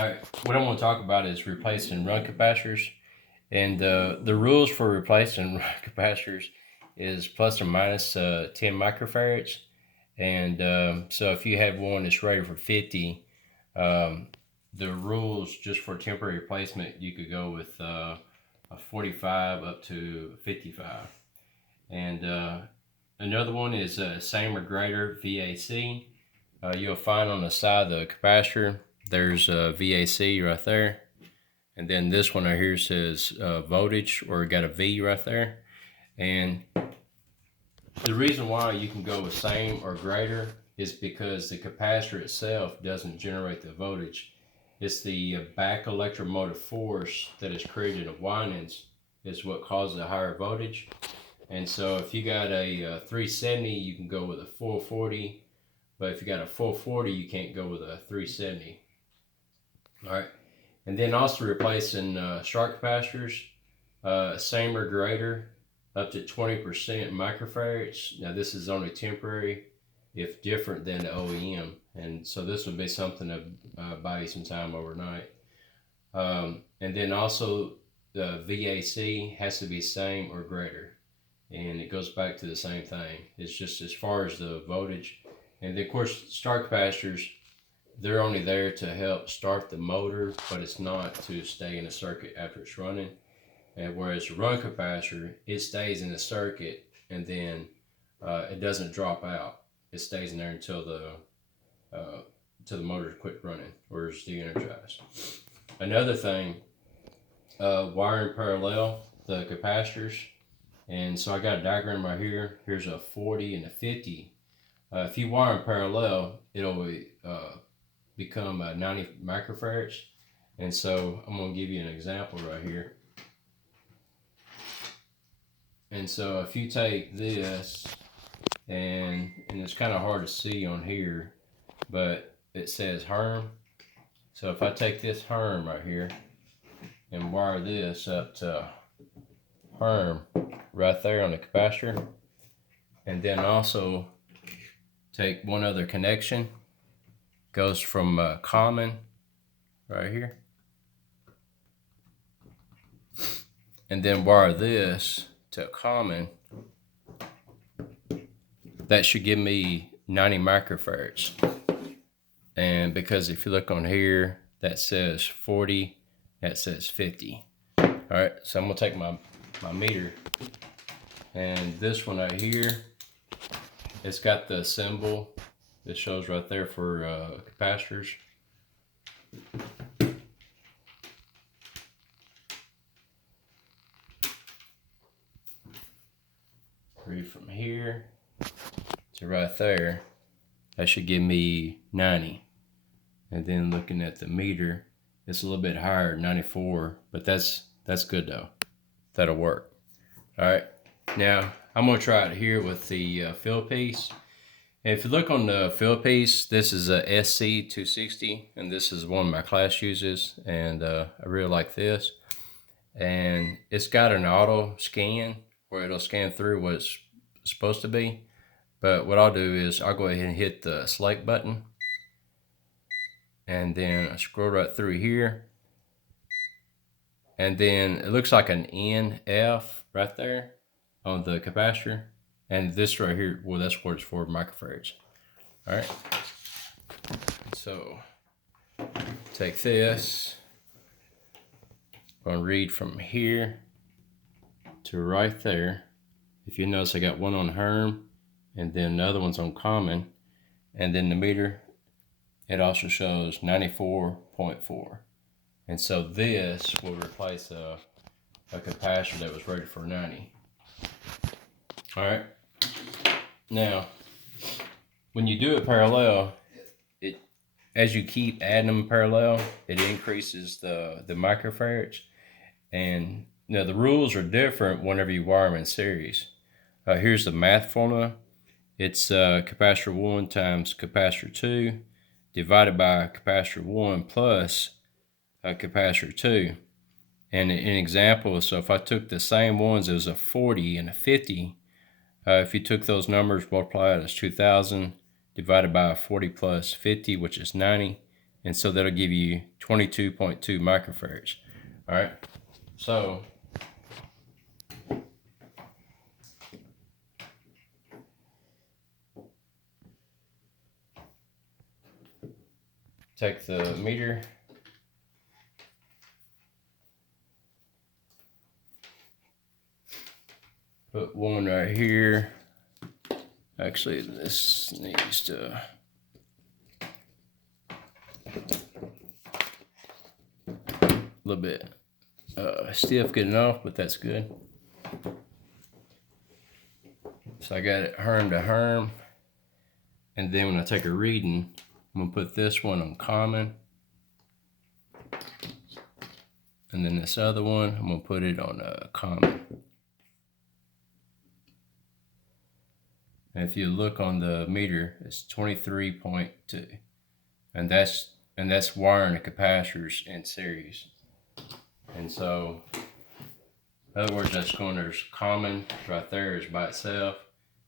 Alright, what I want to talk about is replacing run capacitors. And the rules for replacing run capacitors is plus or minus 10 microfarads. And so if you have one that's rated for 50, the rules just for temporary replacement, you could go with a 45 up to 55. And another one is same or greater VAC. You'll find on the side of the capacitor, there's a VAC right there. And then this one right here says voltage, or got a V right there. And the reason why you can go with same or greater is because the capacitor itself doesn't generate the voltage. It's the back electromotive force that is created in windings is what causes a higher voltage. And so if you got a 370, you can go with a 440. But if you got a 440, you can't go with a 370. All right. And then also replacing start capacitors, same or greater, up to 20% microfarads. Now this is only temporary, if different than the OEM. And so this would be something to buy you some time overnight. And then also the VAC has to be same or greater. And it goes back to the same thing. It's just as far as the voltage. And then of course, start capacitors, they're only there to help start the motor, but it's not to stay in the circuit after it's running. And whereas the run capacitor, it stays in the circuit and then it doesn't drop out. It stays in there until the motor quit running or is de-energized. Another thing, wiring parallel the capacitors. And so I got a diagram right here. Here's a 40 and a 50. If you wire in parallel, it'll become 90 microfarads. And so I'm going to give you an example right here. And so if you take this, and it's kind of hard to see on here, but it says Herm. So if I take this Herm right here and wire this up to Herm right there on the capacitor, and then also take one other connection, goes from common right here, and then wire this to common. That should give me 90 microfarads. And because if you look on here, that says 40, that says 50. All right, so I'm gonna take my meter, and this one right here, it's got the symbol that shows right there for capacitors. Read from here to right there, that should give me 90. And then looking at the meter, it's a little bit higher, 94, but that's good though. That'll work. All right, now I'm gonna try it here with the fill piece. And if you look on the fill piece, this is a SC260, and this is one my class uses, and I really like this. And it's got an auto scan where it'll scan through what it's supposed to be. But what I'll do is I'll go ahead and hit the select button, and then I scroll right through here, and then it looks like an NF right there on the capacitor, and this right here, well, that's what it's for, microfarads. All right, so take this, I'm gonna read from here to right there. If you notice, I got one on Herm, and then the other one's on common, and then the meter, it also shows 94.4. And so this will replace a capacitor that was rated for 90. All right. Now, when you do it parallel, as you keep adding them parallel, it increases the microfarads. And now the rules are different whenever you wire them in series. Here's the math formula. It's capacitor 1 times capacitor 2 divided by capacitor 1 plus capacitor 2. And an example, so if I took the same ones, it was a 40 and a 50. If you took those numbers, multiply it as 2,000 divided by 40 plus 50, which is 90, and so that'll give you 22.2 microfarads. All right, so take the meter, put one right here. Actually, this needs to a little bit stiff, good enough, but that's good. So I got it Herm to Herm, and then when I take a reading, I'm gonna put this one on common, and then this other one, I'm gonna put it on common. And if you look on the meter, it's 23.2, and that's wiring the capacitors in series. And so, in other words, that's going, there's common right there is by itself,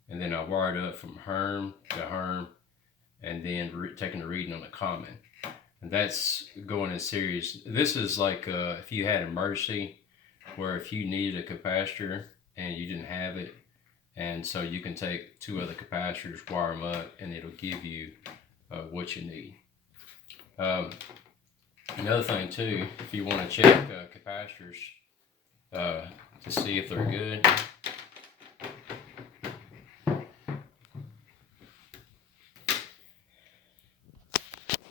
and then I wired up from Herm to Herm, and then taking the reading on the common. And that's going in series. This is like if you had an emergency, where if you needed a capacitor and you didn't have it, and so you can take two other capacitors, wire them up, and it'll give you what you need. Another thing too, if you want to check capacitors to see if they're good,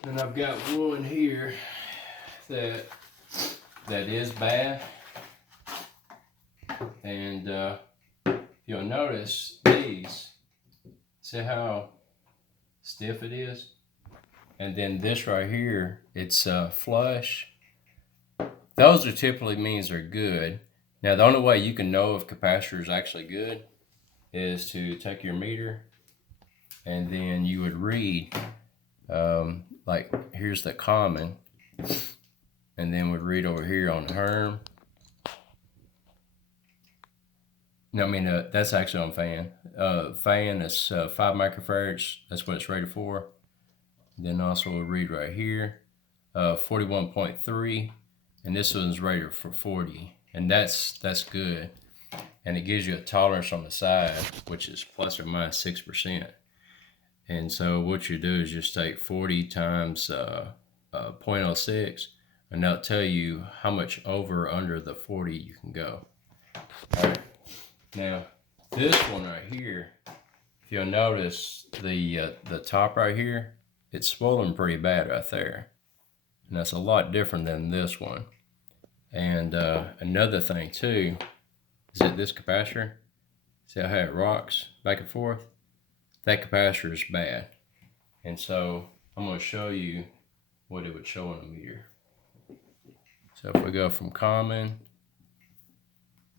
and I've got one here that is bad, and you'll notice these. See how stiff it is? And then this right here, it's flush. Those are typically means they're good. Now the only way you can know if capacitor is actually good is to take your meter, and then you would read, like here's the common, and then would read over here on Herm. No, I mean that's actually on fan. Fan is 5 microfarads. That's what it's rated for. Then also we'll read right here, 41.3, and this one's rated for 40, and that's good. And it gives you a tolerance on the side, which is plus or minus 6%. And so what you do is just take 40 times 0.06, and that'll tell you how much over or under the 40 you can go. All right. Now this one right here, if you'll notice the top right here, it's swollen pretty bad right there, and that's a lot different than this one. And another thing too is that this capacitor, see how it rocks back and forth? That capacitor is bad. And so I'm going to show you what it would show on a meter. So if we go from common,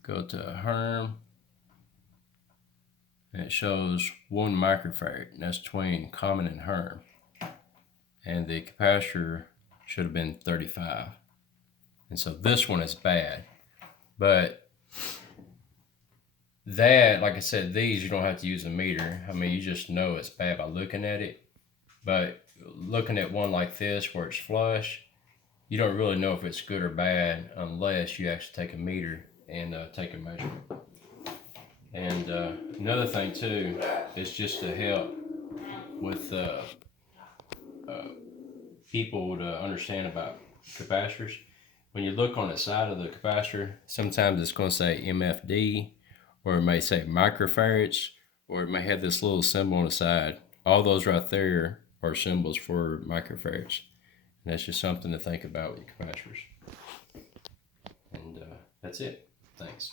go to Herm, and it shows 1 microfarad, and that's between common and Herm. And the capacitor should have been 35. And so this one is bad. But that, like I said, these you don't have to use a meter. I mean, you just know it's bad by looking at it. But looking at one like this where it's flush, you don't really know if it's good or bad unless you actually take a meter and take a measurement. And another thing too is just to help with people to understand about capacitors. When you look on the side of the capacitor, sometimes it's going to say MFD, or it may say microfarads, or it may have this little symbol on the side. All those right there are symbols for microfarads. And that's just something to think about with your capacitors. And that's it. Thanks.